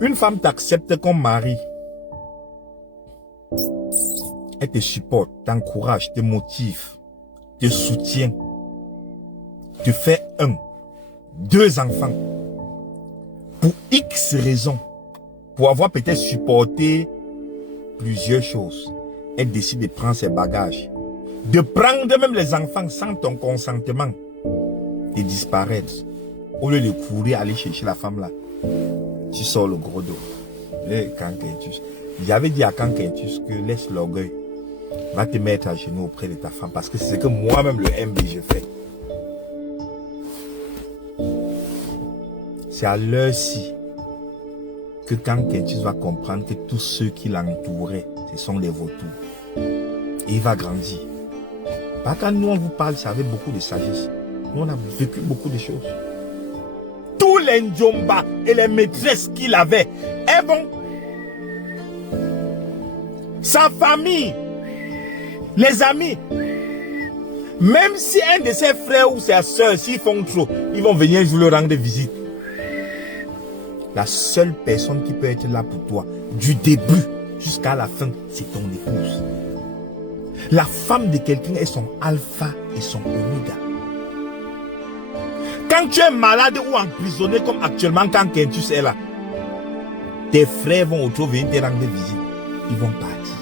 Une femme t'accepte comme mari. Elle te supporte, t'encourage, te motive, te soutient, te fait 1, 2 enfants. Pour X raisons, pour avoir peut-être supporté plusieurs choses, elle décide de prendre ses bagages, de prendre même les enfants sans ton consentement et disparaître. Au lieu de courir, aller chercher la femme là, tu sors le gros dos. J'avais dit à Kankentus que laisse l'orgueil, va te mettre à genoux auprès de ta femme, parce que c'est ce que moi-même le MB je fais. C'est à l'heure-ci que Kankentus va comprendre que tous ceux qui l'entouraient, ce sont des vautours. Et il va grandir. Pas quand nous on vous parle, c'est avec beaucoup de sagesse. Nous on a vécu beaucoup de choses. Tous les Ndjomba et les maîtresses qu'il avait, elles vont. Sa famille, les amis, même si un de ses frères ou ses soeurs, s'ils font trop, ils vont venir jouer le rang de visite. La seule personne qui peut être là pour toi, du début jusqu'à la fin, c'est ton épouse. La femme de quelqu'un est son alpha et son oméga. Quand tu es malade ou emprisonné comme actuellement quand Kentus est là, tes frères vont retrouver venir te rendre visite. Ils vont partir.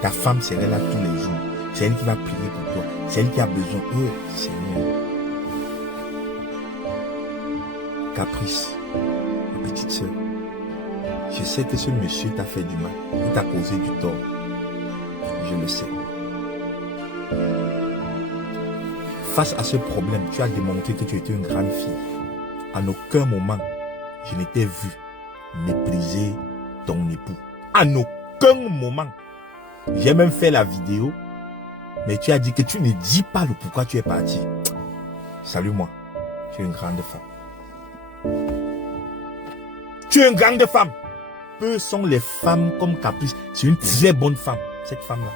Ta femme serait là tous les jours. C'est elle qui va prier pour toi. C'est elle qui a besoin. Oh Seigneur. Caprice, ma petite soeur, je sais que ce monsieur t'a fait du mal. Il t'a causé du tort. Je le sais. Face à ce problème, tu as démontré que tu étais une grande fille. En aucun moment, je ne t'ai vu mépriser ton époux. En aucun moment. J'ai même fait la vidéo, mais tu as dit que tu ne dis pas le pourquoi tu es parti. Salue-moi. Tu es une grande femme. Tu es une grande femme. Peu sont les femmes comme Caprice. C'est une très bonne femme, cette femme-là.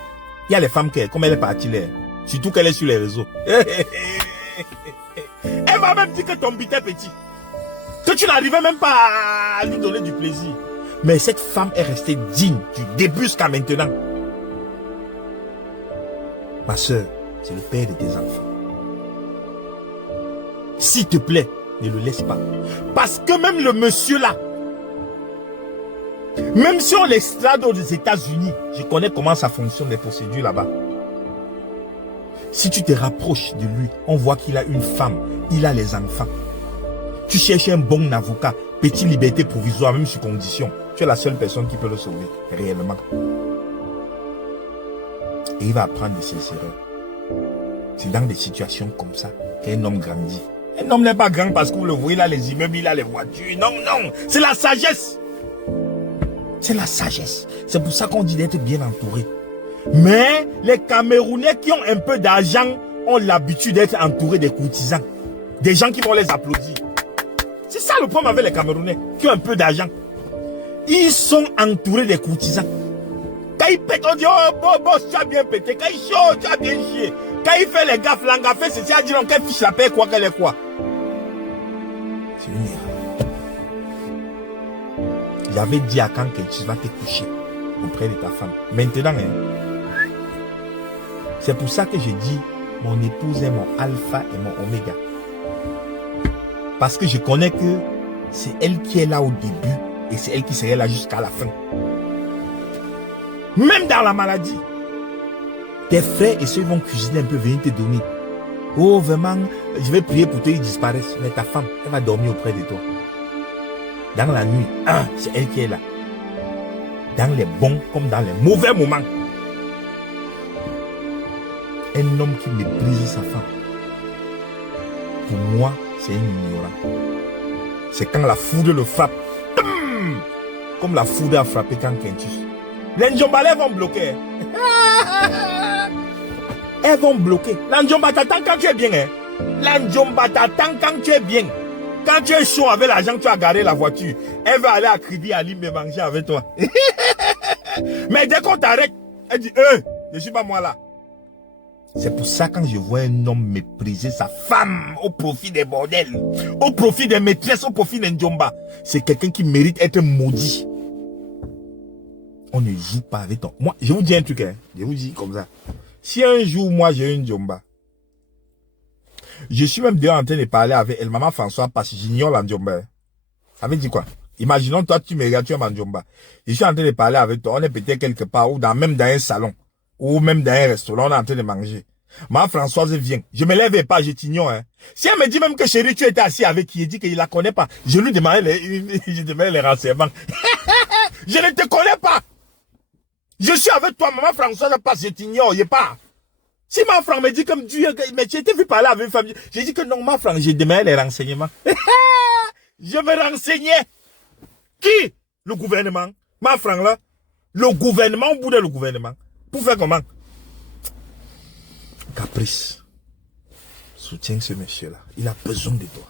Il y a les femmes qui, comme elle est partie là, surtout qu'elle est sur les réseaux. Elle va même dire que ton bit est petit. Que tu n'arrivais même pas à lui donner du plaisir. Mais cette femme est restée digne du début jusqu'à maintenant. Ma soeur, c'est le père de tes enfants. S'il te plaît, ne le laisse pas. Parce que même le monsieur là, même si on l'extrade aux États-Unis, je connais comment ça fonctionne, les procédures là-bas. Si tu te rapproches de lui, on voit qu'il a une femme, il a les enfants. Tu cherches un bon avocat, petite liberté provisoire, même sous condition. Tu es la seule personne qui peut le sauver, réellement. Et il va apprendre de ses erreurs. C'est dans des situations comme ça qu'un homme grandit. Un homme n'est pas grand parce que vous le voyez là, les immeubles, il a les voitures. Non, non, c'est la sagesse. C'est la sagesse. C'est pour ça qu'on dit d'être bien entouré. Mais les Camerounais qui ont un peu d'argent ont l'habitude d'être entourés des courtisans. Des gens qui vont les applaudir. C'est ça le problème avec les Camerounais qui ont un peu d'argent. Ils sont entourés des courtisans. Quand il pète, on dit, oh, boss, tu as bien pété. Quand il chaud, tu as bien chié. Quand il fait les gaffes, l'engafé, c'est à dire, qu'elle fiche la paix, quoi qu'elle est quoi. C'est une erreur. J'avais dit à quand que tu vas te coucher auprès de ta femme. Maintenant, hein, c'est pour ça que je dis, mon épouse est mon alpha et mon oméga. Parce que je connais que c'est elle qui est là au début et c'est elle qui serait là jusqu'à la fin. Même dans la maladie. Tes frères et ceux vont cuisiner un peu, venir te donner. Oh, vraiment, je vais prier pour toi, ils disparaissent. Mais ta femme, elle va dormir auprès de toi. Dans la nuit, c'est elle qui est là. Dans les bons comme dans les mauvais moments. Un homme qui méprise sa femme. Pour moi, c'est un ignorant. C'est quand la foudre le frappe. Comme la foudre a frappé quand Kentus. Les Ndjombalais vont bloquer. Elles vont bloquer. La Ndjomba t'attend quand tu es bien. La Ndjomba t'attend quand tu es bien. Quand tu es chaud avec l'argent que tu as garé la voiture, elle va aller à Crédit à me manger avec toi. Mais dès qu'on t'arrête, elle dit, je ne suis pas moi là. C'est pour ça quand je vois un homme mépriser sa femme au profit des bordels, au profit des maîtresses, au profit d'un Djomba, c'est quelqu'un qui mérite être maudit. On ne joue pas avec toi. Moi, je vous dis un truc, hein. Je vous dis comme ça. Si un jour, moi, j'ai une Djomba, je suis même dehors en train de parler avec elle, maman François, parce que j'ignore la Djomba. Ça veut dire quoi? Imaginons, toi, tu me regardes, tu es ma Djomba. Je suis en train de parler avec toi, on est peut-être quelque part, ou même dans un salon, ou même dans un restaurant, on est en train de manger. Maman Françoise vient. Je me lève pas, je t'ignore, hein. Si elle me dit même que chérie, tu étais assis avec qui, il dit qu'il la connaît pas. Je lui demande les renseignements. Je ne te connais pas. Je suis avec toi, maman Françoise, parce que je t'ignore, il pas. Si ma Franck me dit comme Dieu, mais tu étais vu parler avec une femme, j'ai dit que non, ma Franck, j'ai demandé les renseignements. Je me renseignais. Qui? Le gouvernement. Ma Franck là. Le gouvernement, au bout de le gouvernement. Pour faire comment? Caprice. Soutiens ce monsieur là. Il a besoin de toi.